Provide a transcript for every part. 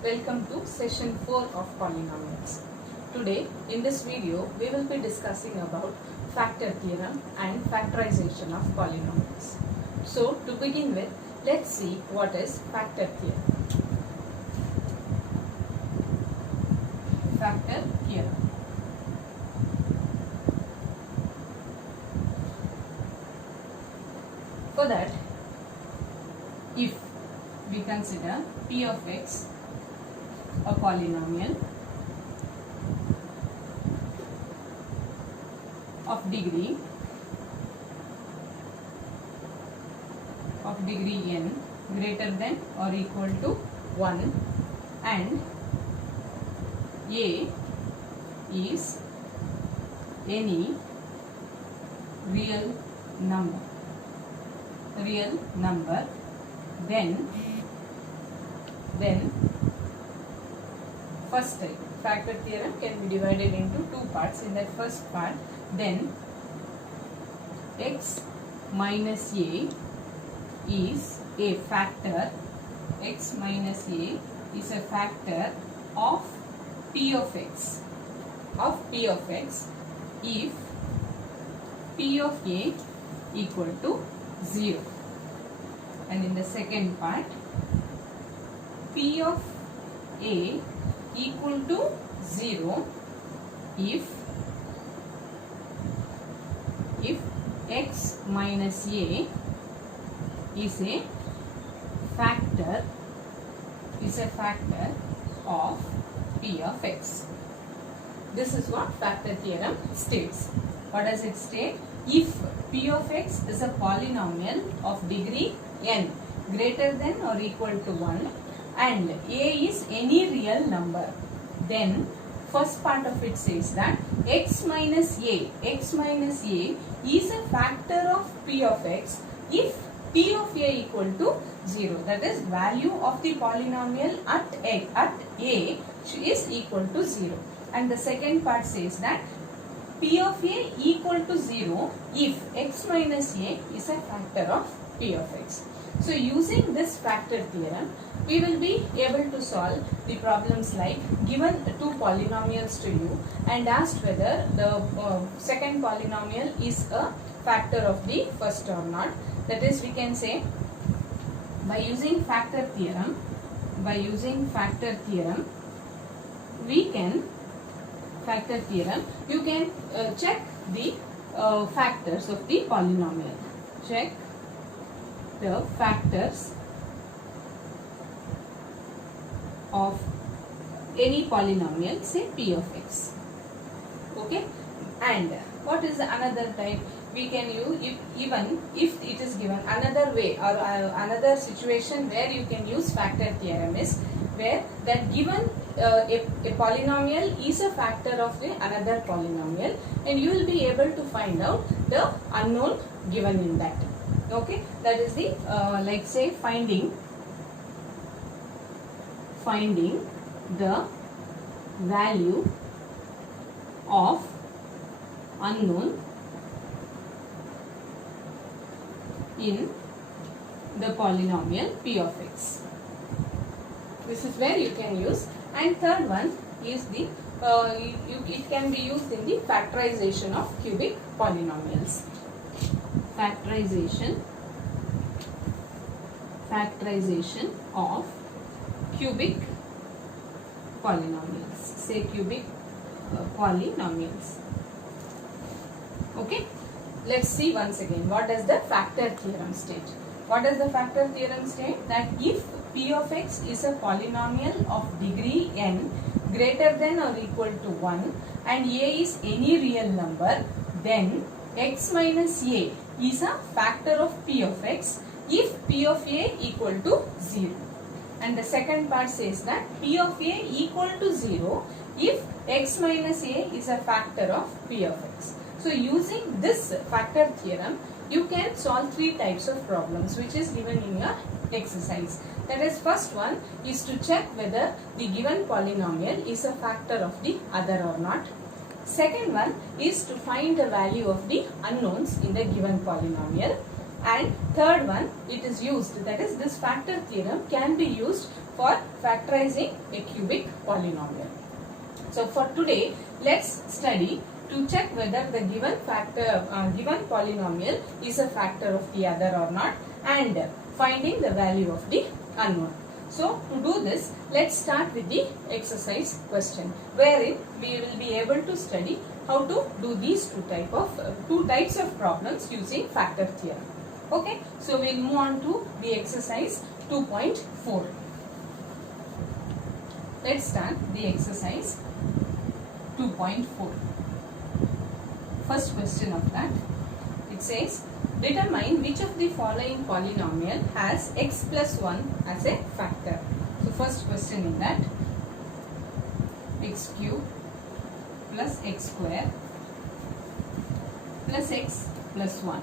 Welcome to session 4 of polynomials. Today in this video we will be discussing about factor theorem and factorization of polynomials. So to begin with, let's see what is factor theorem. Factor theorem. For that, if we consider p of x a polynomial of degree n greater than or equal to 1 and a is any real number, then first type factor theorem can be divided into two parts. In that first part, then x minus a is a factor, x minus a is a factor of p of x if p of a equal to 0. And in the second part, p of a equal to 0 if x minus a is a factor of p of x. This is what factor theorem states. What does it state? If p of x is a polynomial of degree n greater than or equal to 1 and a is any real number, then first part of it says that x minus a is a factor of p of x if p of a equal to 0. That is, value of the polynomial at a is equal to 0. And the second part says that p of a equal to 0 if x minus a is a factor of p of x. So using this factor theorem, we will be able to solve the problems like given two polynomials to you and asked whether the second polynomial is a factor of the first or not. That is, we can say by using factor theorem, you can check the factors of the polynomial. Check the factors of any polynomial, say p of x. Okay, and what is another type we can use? If it is given another way or another situation where you can use factor theorem is where that given a polynomial is a factor of another polynomial and you will be able to find out the unknown given in that. Okay, that is the like say finding the value of unknown in the polynomial p of x. This is where you can use. And third one is the it can be used in the factorization of cubic polynomials. Factorization of cubic polynomials. Say cubic polynomials. Okay. Let's see once again. What does the factor theorem state? What does the factor theorem state? That if p of x is a polynomial of degree n greater than or equal to 1 and a is any real number, then x minus a is a factor of p of x if p of a equal to 0. And the second part says that p of a equal to 0 if x minus a is a factor of p of x. So using this factor theorem, you can solve three types of problems which is given in your exercise. That is, first one is to check whether the given polynomial is a factor of the other or not. Second one is to find the value of the unknowns in the given polynomial. And third one, it is used, that is this factor theorem can be used for factorizing a cubic polynomial. So for today, let's study to check whether the given given polynomial is a factor of the other or not, and finding the value of the unknown. So to do this, let's start with the exercise question, wherein we will be able to study how to do these two types of problems using factor theorem. Okay, so we'll move on to the exercise 2.4. Let's start the exercise 2.4. First question of that, it says, determine which of the following polynomial has x plus 1 as a factor. So first question in that, x cube plus x square plus x plus 1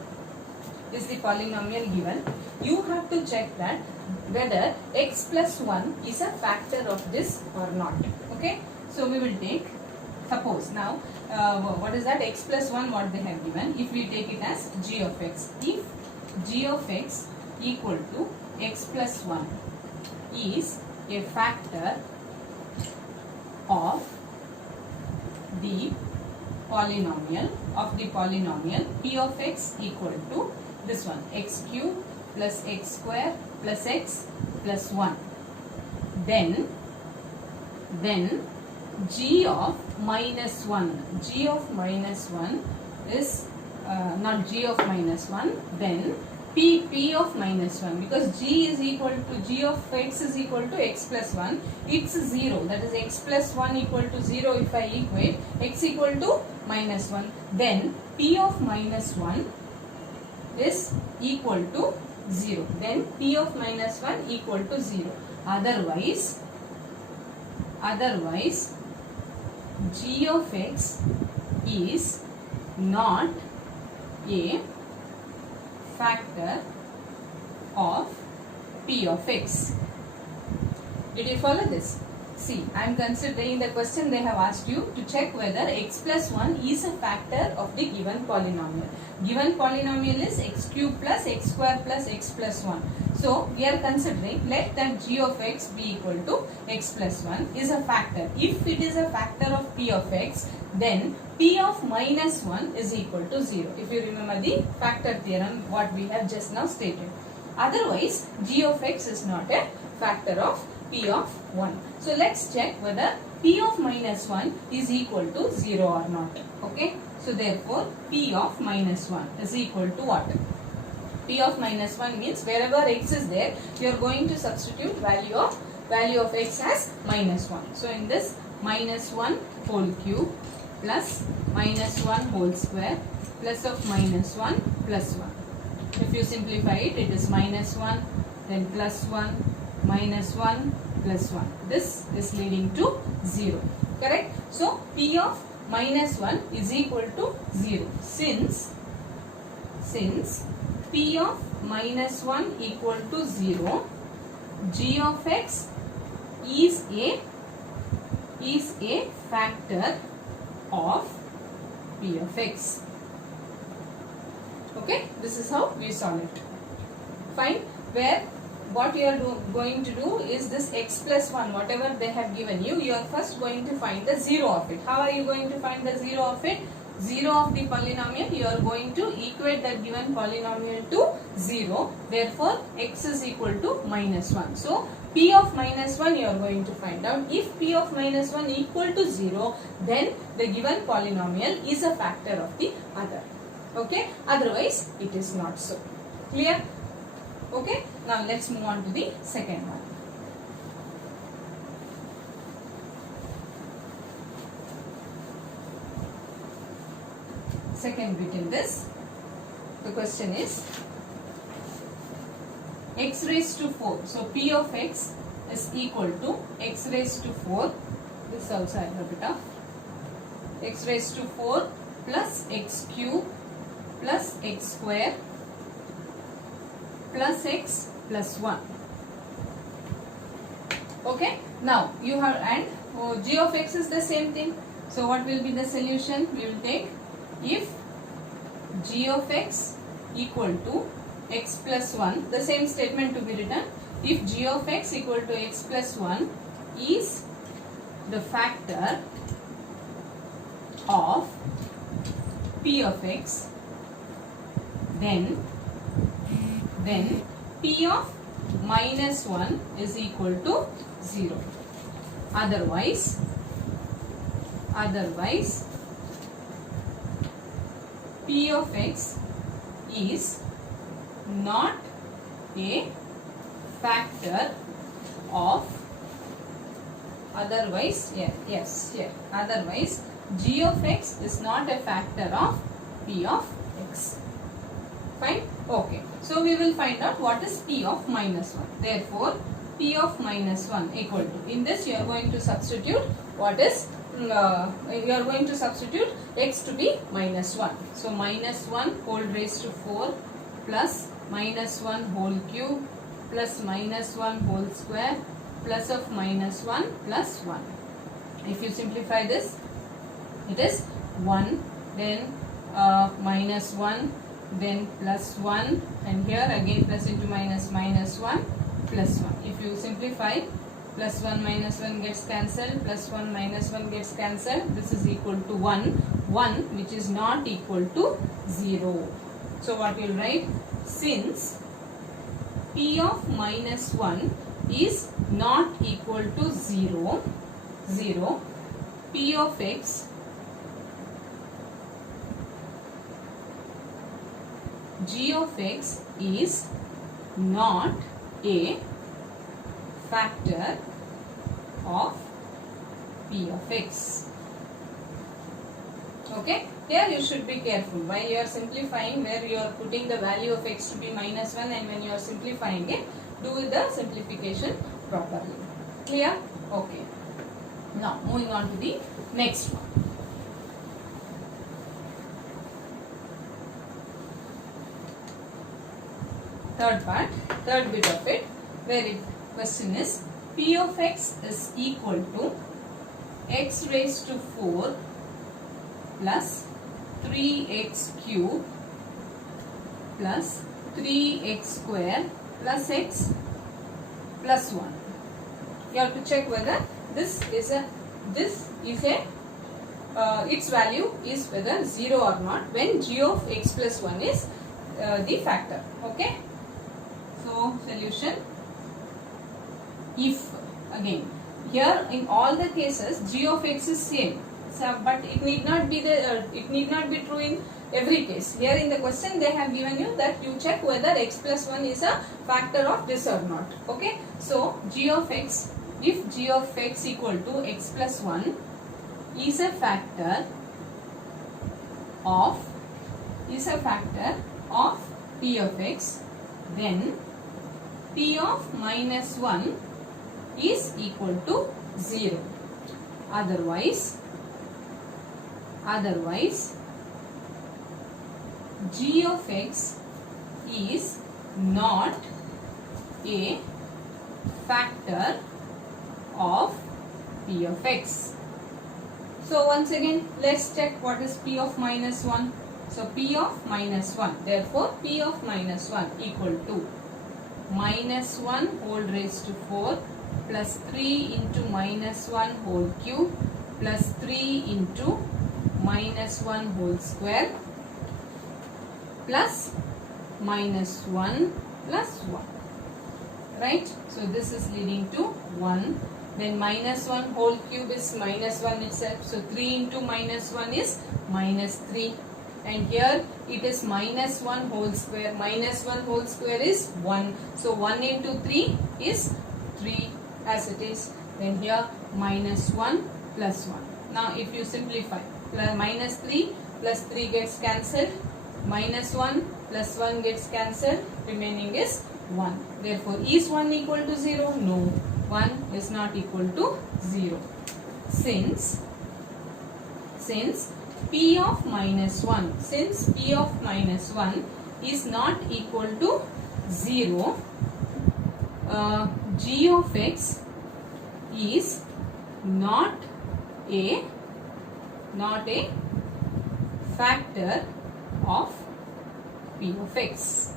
is the polynomial given. You have to check that whether x plus 1 is a factor of this or not. Okay, so we will take, suppose now, what is that, x plus 1, what they have given, if we take it as g of x, if g of x equal to x plus 1 is a factor of the polynomial p of x equal to this one, x cube plus x square plus x plus 1, then g of minus 1 is not g of minus 1, then p of minus 1, because g is equal to g of x is equal to x plus 1, it's 0, that is x plus 1 equal to 0. If I equate x equal to minus 1, then p of minus 1 is equal to 0, then p of minus 1 equal to 0. Otherwise g of x is not a factor of p of x. Did you follow this? See, I am considering the question they have asked you to check whether x plus 1 is a factor of the given polynomial. Given polynomial is x cube plus x square plus x plus 1. So, we are considering, let that g of x be equal to x plus 1 is a factor. If it is a factor of p of x, then p of minus 1 is equal to 0. If you remember the factor theorem, what we have just now stated. Otherwise, g of x is not a factor of p of 1. So, let's check whether p of minus 1 is equal to 0 or not. Okay. So, therefore, p of minus 1 is equal to what? P of minus 1 means wherever x is there, you are going to substitute value of x as minus 1. So, in this, minus 1 whole cube plus minus 1 whole square plus of minus 1 plus 1. If you simplify it, it is minus 1, then plus 1, minus 1, plus 1. This is leading to 0. Correct? So, p of minus 1 is equal to 0. Since p of minus 1 equal to 0, g of x is a factor of p of x. Okay, this is how we solve it. Fine. Where what you are going to do is this x plus 1, whatever they have given you, you are first going to find the 0 of it. How are you going to find the 0 of it? 0 of the polynomial, you are going to equate the given polynomial to 0. Therefore, x is equal to minus 1. So, p of minus 1 you are going to find out. If p of minus 1 equal to 0, then the given polynomial is a factor of the other. Okay? Otherwise, it is not so. Clear? Okay? Now, let's move on to the second one. Second bit in this, the question is x raised to 4. So, p of x is equal to x raised to 4. This also I have a bit of x raised to 4 plus x cube plus x square plus x plus 1. Okay. Now, you have, and g of x is the same thing. So, what will be the solution? We will take, if g of x equal to x plus 1, the same statement to be written. If g of x equal to x plus 1 is the factor of p of x, then p of minus 1 is equal to 0. Otherwise p of x is not a factor of, otherwise g of x is not a factor of p of x. Fine? Okay. So we will find out what is p of minus 1. Therefore, p of minus 1 equal to, in this you are going to substitute what is, you are going to substitute x to be minus 1. So minus 1 whole raised to 4 plus minus 1 whole cube plus minus 1 whole square plus of minus 1 plus 1. If you simplify this, it is 1, then minus 1, then plus 1, and here again plus into minus 1 plus 1. If you simplify, plus 1 minus 1 gets cancelled, plus 1 minus 1 gets cancelled. This is equal to 1, which is not equal to 0. So what you will write? Since p of minus 1 is not equal to 0, p of x g of x is not a factor of p of x. Okay, here you should be careful while you are simplifying, where you are putting the value of x to be minus 1, and when you are simplifying it, do the simplification properly. Clear? Okay. Now moving on to the next one. Third bit of it, where it question is p of x is equal to x raised to 4 plus 3x cube plus 3x square plus x plus 1. You have to check whether its value is whether 0 or not when g of x plus 1 is the factor. Okay. So solution, if again here in all the cases g of x is same, so, but it need not be true in every case. Here in the question they have given you that you check whether x plus 1 is a factor of this or not. Okay. So g of x, if g of x equal to x plus 1 is a factor of p of x, then p of minus 1 is equal to 0. Otherwise g of x is not a factor of p of x. So once again let's check what is p of minus 1. So p of minus 1, therefore p of minus 1 equal to minus 1 whole raised to 4 plus 3 into minus 1 whole cube plus 3 into minus 1 whole square plus minus 1 plus 1. Right? So this is leading to 1. Then minus 1 whole cube is minus 1 itself. So 3 into minus 1 is minus 3. And here it is minus 1 whole square. Minus 1 whole square is 1. So 1 into 3 is 3 as it is. Then here minus 1 plus 1. Now if you simplify, minus 3 plus 3 gets cancelled. Minus 1 plus 1 gets cancelled. Remaining is 1. Therefore, is 1 equal to 0? No. 1 is not equal to 0. Since p of minus 1, since p of minus 1 is not equal to 0, g of x is not a factor of p of x.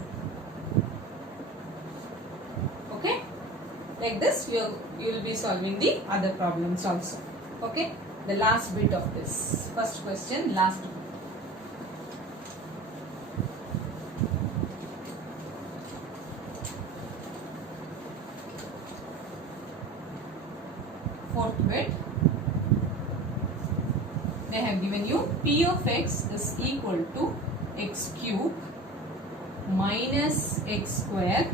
Like this you will be solving the other problems also. Okay, the last bit of this first question, last bit. Fourth bit, they have given you p of x is equal to x cube minus x square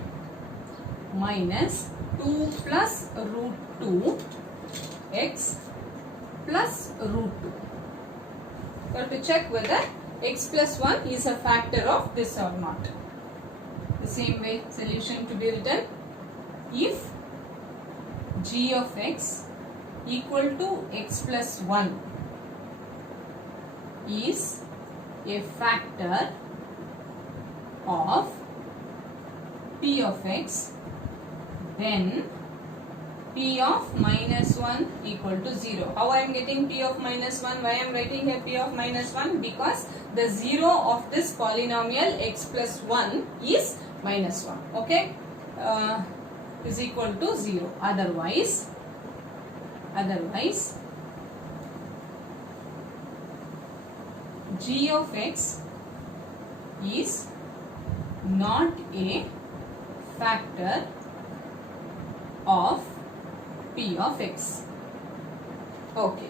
minus 2 plus root 2 x plus root 2. You have to check whether x plus 1 is a factor of this or not. The same way solution to be written, if g of x equal to x plus 1 is a factor of p of x, then p of minus 1 equal to 0. How I am getting p of minus 1? Why I am writing here p of minus 1? Because the 0 of this polynomial x plus 1 is minus 1. Okay, is equal to 0. Otherwise g of x is not a factor of p of x. Okay,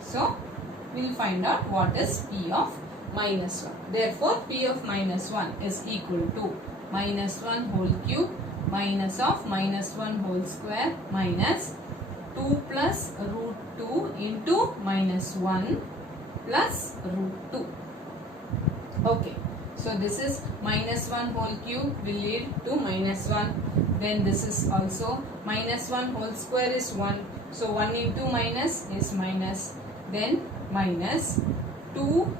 so we will find out what is p of minus 1. Therefore, p of minus 1 is equal to minus 1 whole cube minus of minus 1 whole square minus 2 plus root 2 into minus 1 plus root 2. Okay, so this is minus 1 whole cube will lead to minus 1. Then this is also minus 1 whole square is 1. So 1 into minus is minus. Then minus 2,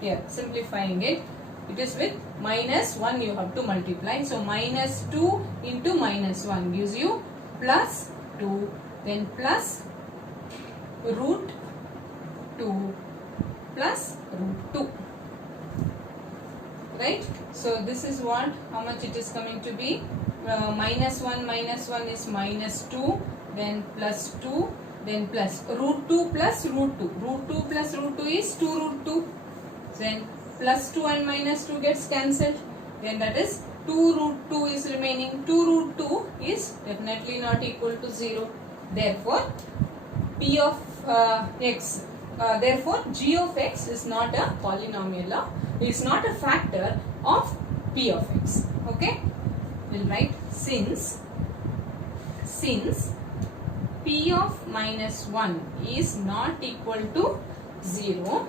here simplifying it, it is with minus 1 you have to multiply. So minus 2 into minus 1 gives you plus 2, then plus root 2 plus root 2. Right? So this is what, how much it is coming to be. Minus 1 is minus 2, then plus 2, then plus root 2 plus root 2. Root 2 plus root 2 is 2 root 2. Then plus 2 and minus 2 gets cancelled. Then that is 2 root 2 is remaining. 2 root 2 is definitely not equal to 0. Therefore, p of x, therefore g of x is not a polynomial, is not a factor of p of x. Okay, we'll write since p of minus 1 is not equal to 0,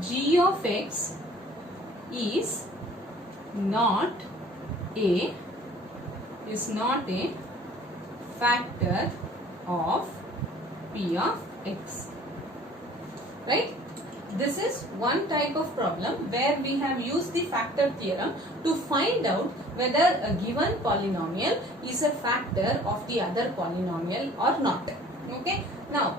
g of x is not a factor of p of x. Right? This is one type of problem where we have used the factor theorem to find out whether a given polynomial is a factor of the other polynomial or not. Okay. Now,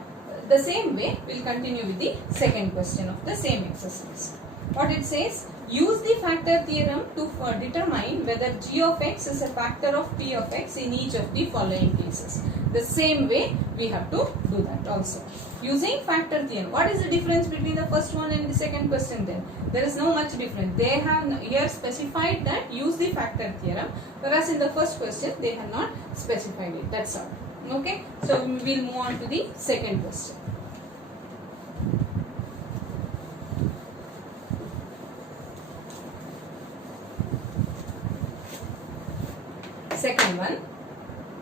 the same way we will continue with the second question of the same exercise. What it says, use the factor theorem to determine whether g of x is a factor of p of x in each of the following cases. The same way we have to do that also. Using factor theorem, what is the difference between the first one and the second question then? There is no much difference. They have here specified that use the factor theorem, whereas in the first question they have not specified it. That's all. Okay. So we will move on to the second question.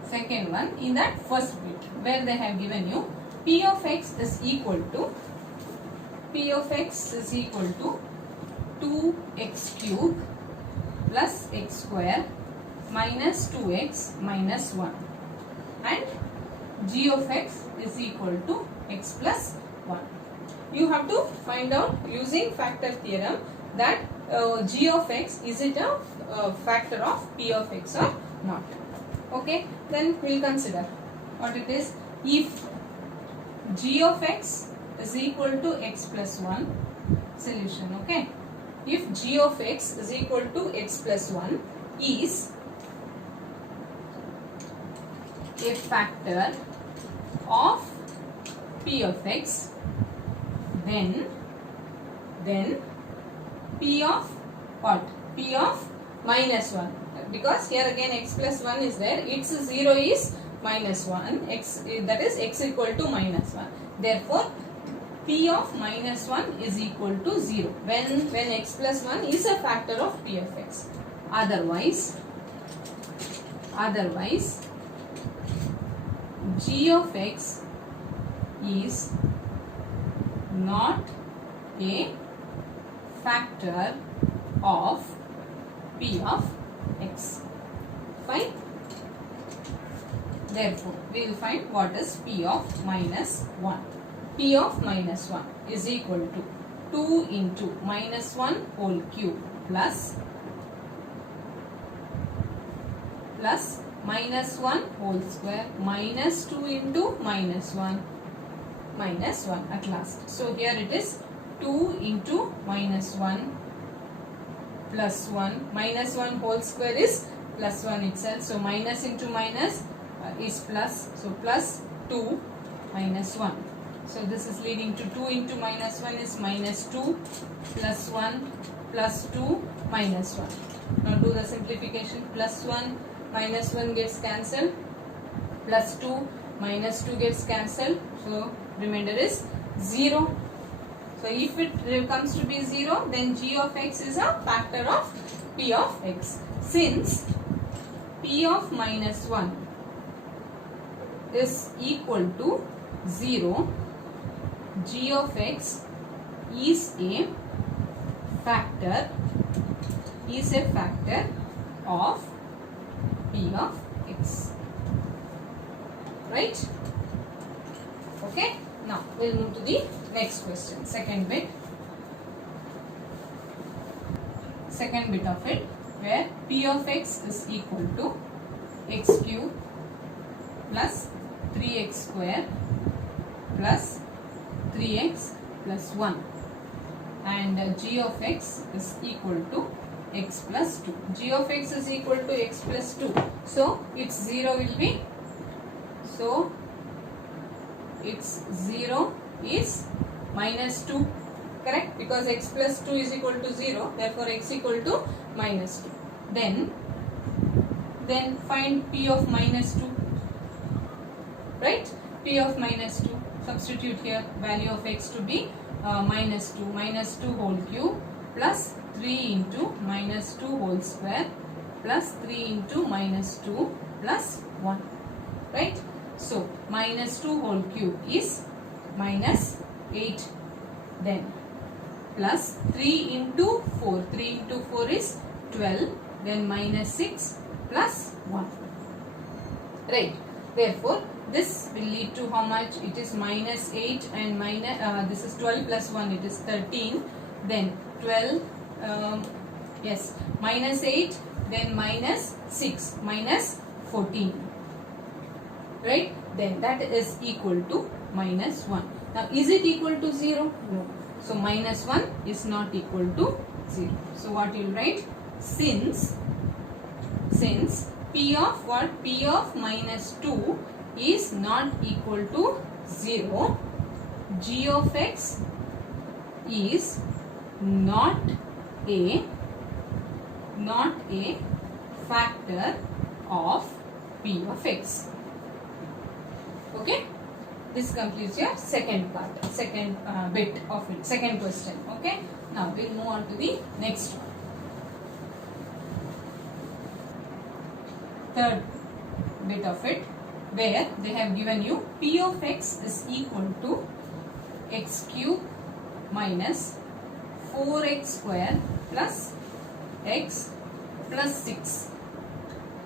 Second one in that first bit where they have given you p of x is equal to 2x cube plus x square minus 2x minus 1 and g of x is equal to x plus 1. You have to find out using factor theorem that g of x, is it a factor of p of x or not. Okay, then we will consider what it is. If g of x is equal to x plus 1, solution. Okay, if g of x is equal to x plus 1 is a factor of p of x, then p of what? P of minus 1. Because here again x plus 1 is there, its 0 is minus 1, x, that is x equal to minus 1. Therefore, p of minus 1 is equal to 0 when x plus 1 is a factor of p of x. Otherwise g of x is not a factor of p of x. Fine. Therefore, we will find what is p of minus 1. P of minus 1 is equal to 2 into minus 1 whole cube plus minus 1 whole square minus 2 into minus 1 at last. So here it is 2 into minus 1 plus 1. Minus 1 whole square is plus 1 itself. So minus into minus is plus. So plus 2 minus 1. So this is leading to 2 into minus 1 is minus 2 plus 1 plus 2 minus 1. Now do the simplification. Plus 1 minus 1 gets cancelled. Plus 2 minus 2 gets cancelled. So remainder is 0. So if it comes to be 0, then g of x is a factor of p of x. Since p of minus 1 is equal to 0, g of x is a factor of p of x. Right? Okay. Now we'll move to the next question. Second bit of it, where p of x is equal to x cube plus 3x square plus 3x plus 1, and g of x is equal to x plus 2. G of x is equal to x plus 2. So its 0 will be, so its 0 is minus 2. Correct? Because x plus 2 is equal to 0. Therefore x equal to minus 2. Then find p of minus 2. Right? P of minus 2. Substitute here value of x to be minus 2. Minus 2 whole cube plus 3 into minus 2 whole square plus 3 into minus 2 plus 1. Right? So minus 2 whole cube is minus 8. Then plus 3 into 4. 3 into 4 is 12. Then minus 6 plus 1. Right. Therefore, this will lead to how much? It is minus 8 and minus, this is 12 plus 1, it is 13. Then 12, yes, minus 8, then minus 6, minus 14. Right? Then that is equal to minus 1. Now, is it equal to 0? No. So, minus 1 is not equal to 0. So, what you will write? Since p of what? P of minus 2 is not equal to 0, g of x is not a factor of p of x. Okay, this completes your second part, second bit of it, second question. Okay, now we'll move on to the next one. Third bit of it, where they have given you p of x is equal to x cube minus 4x square plus x plus 6,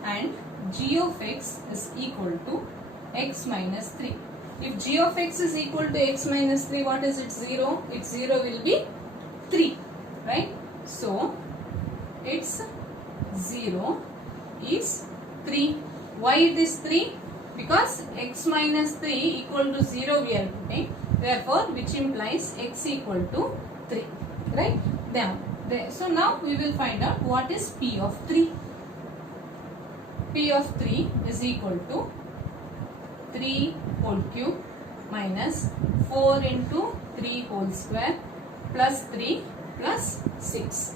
and g of x is equal to x minus 3. If g of x is equal to x minus 3, what is its 0? Its 0 will be 3, right? So, its 0 is 3. Why it is 3? Because x minus 3 equal to 0 we are putting. Therefore, which implies x equal to 3, right? So now we will find out what is p of 3. P of 3 is equal to 3 whole cube minus 4 into 3 whole square plus 3 plus 6.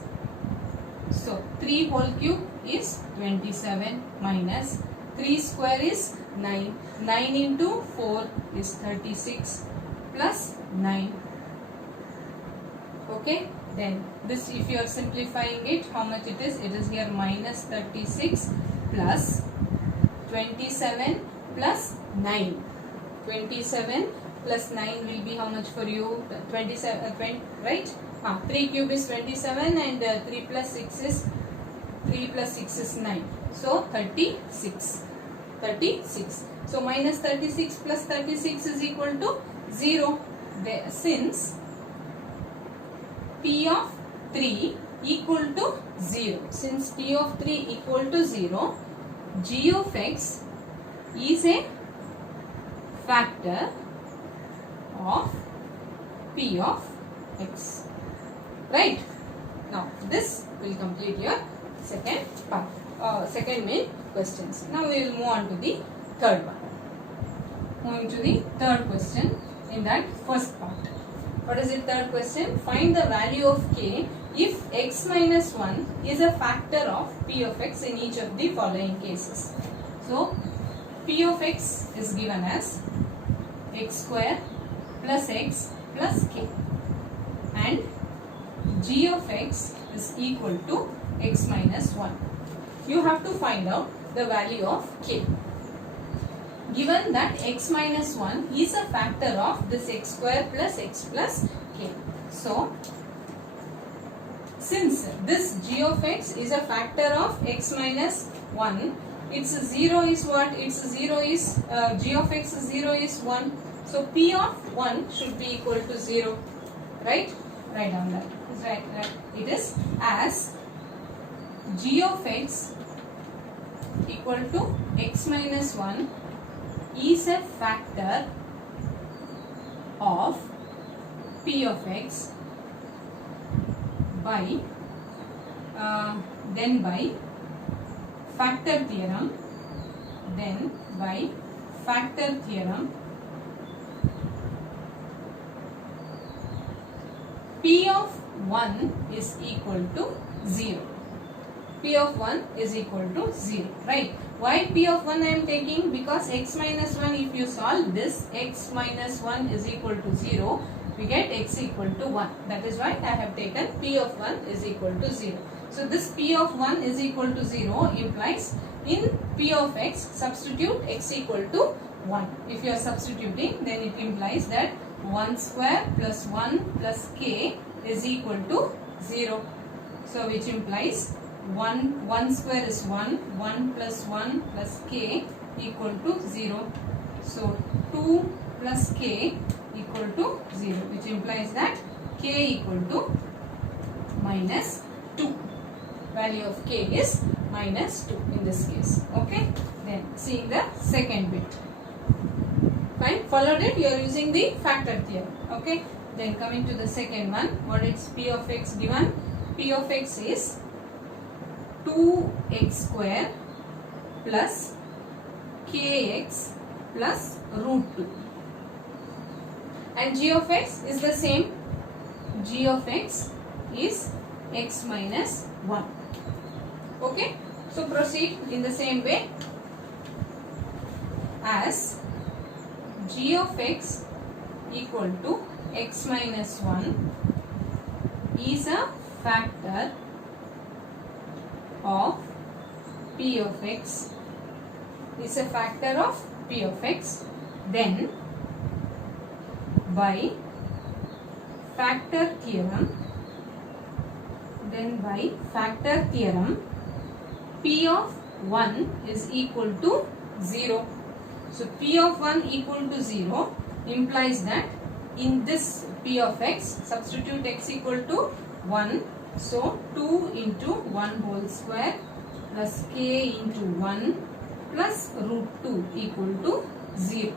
So 3 whole cube is 27 minus 3 square is 9. 9 into 4 is 36 plus 9. Okay, then this, if you are simplifying it, how much it is? It is here minus 36 plus 27 plus 9. 27 plus 9 will be how much for you? 27, right? 3 cube is 27 and 3 plus 6 is 9. So 36. 36. So minus 36 plus 36 is equal to 0. Since P of 3 equal to 0. Since P of 3 equal to 0, G of x is a factor of P of x. Right? Now this will complete your second part. Second main questions. Now we will move on to the third one. Moving to the third question in that first part. What is the third question? Find the value of k if x minus 1 is a factor of p of x in each of the following cases. So p of x is given as x square plus x plus k, and g of x is equal to x minus 1. You have to find out the value of k. Given that x minus 1 is a factor of this x square plus x plus k. So, since this g of x is a factor of x minus 1, its 0 is what? Its 0 is, g of x 0 is 1. So, p of 1 should be equal to 0. Right? Write down that. Right. It is as g of x equal to x minus 1 is a factor of p of x by then by factor theorem, p of 1 is equal to 0. P of 1 is equal to 0, right? Why P of 1 I am taking? Because x minus 1, if you solve this, x minus 1 is equal to 0, we get x equal to 1. That is why I have taken P of 1 is equal to 0. So this P of 1 is equal to 0 implies in P of x, substitute x equal to 1. If you are substituting, then it implies that 1 square plus 1 plus k is equal to 0. So which implies 1 square is 1, 1 plus 1 plus k equal to 0. So 2 plus k equal to 0, which implies that k equal to minus 2. Value of k is minus 2 in this case. Okay. Then seeing the second bit. Fine. Followed it, you are using the factor theorem. Okay. Then coming to the second one, what is p of x given? P of x is 2x square plus kx plus root 2. And g of x is the same. G of x is x minus 1. Okay. So proceed in the same way as g of x equal to x minus 1 is a factor of p of x, is a factor of p of x, then by factor theorem, p of 1 is equal to 0. So p of 1 equal to 0 implies that in this p of x, substitute x equal to 1. So 2 into 1 whole square plus k into 1 plus root 2 equal to 0.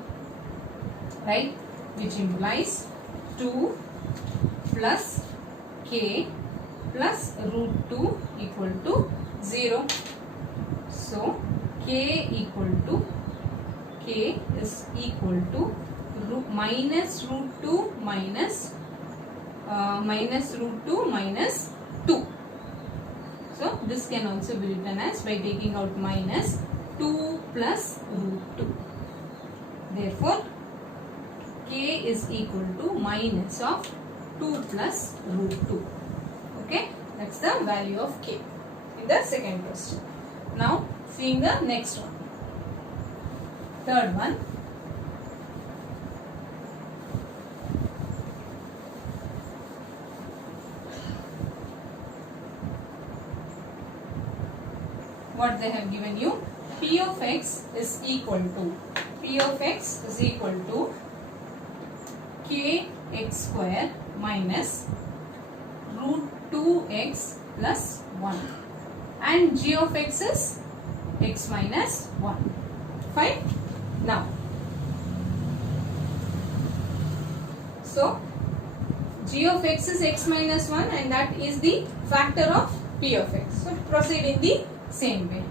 Right? Which implies 2 plus k plus root 2 equal to 0. So k equal to k is equal to minus root 2 minus root 2 minus 2. So this can also be written as by taking out minus 2 plus root 2. Therefore, k is equal to minus of 2 plus root 2. Okay, that's the value of k in the second question. Now, seeing the next one. Third one. What they have given you, p of x is equal to kx square minus root 2x plus 1 and g of x is x minus 1. Fine. Now, so g of x is x minus 1 and that is the factor of p of x. So proceed in the same way,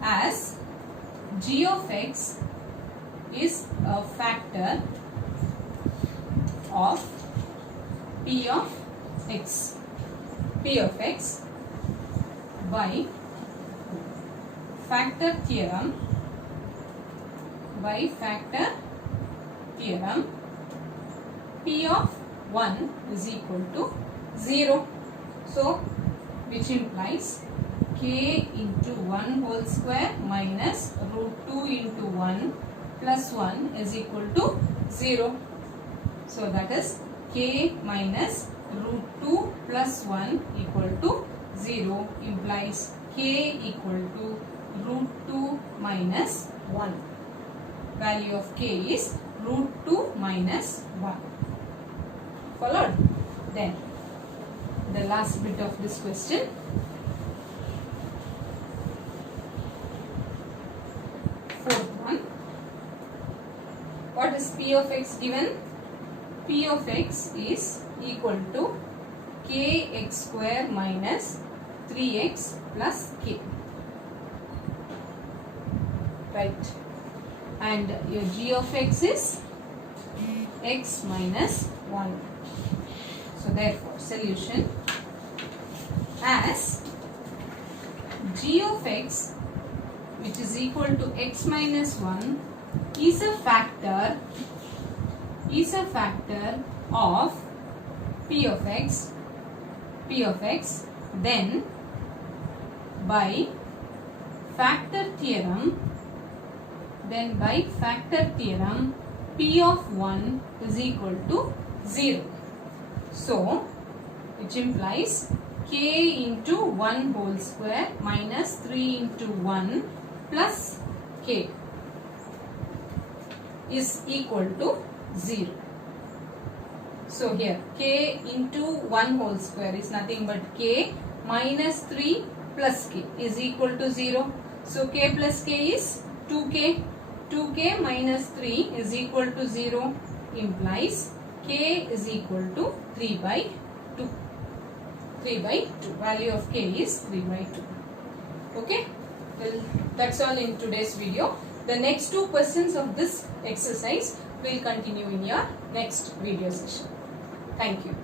as g of x is a factor of p of x by factor theorem p of 1 is equal to 0. So which implies k into 1 whole square minus root 2 into 1 plus 1 is equal to 0. So that is k minus root 2 plus 1 equal to 0 implies k equal to root 2 minus 1. Value of k is root 2 minus 1. Followed? Then the last bit of this question. Fourth one. What is p of x given? P of x is equal to kx square minus 3x plus k. Right. And your g of x is x minus 1. So therefore solution, as g of x which is equal to x minus 1 is a factor of p of x, then by factor theorem p of 1 is equal to 0. So which implies k into 1 whole square minus 3 into 1 plus k is equal to 0. So here k into 1 whole square is nothing but k minus 3 plus k is equal to 0. So k plus k is 2k. 2k minus 3 is equal to 0 implies k is equal to 3 by 2. 3 by 2. Value of k is 3 by 2. Okay. Well, that's all in today's video. The next 2 questions of this exercise will continue in your next video session. Thank you.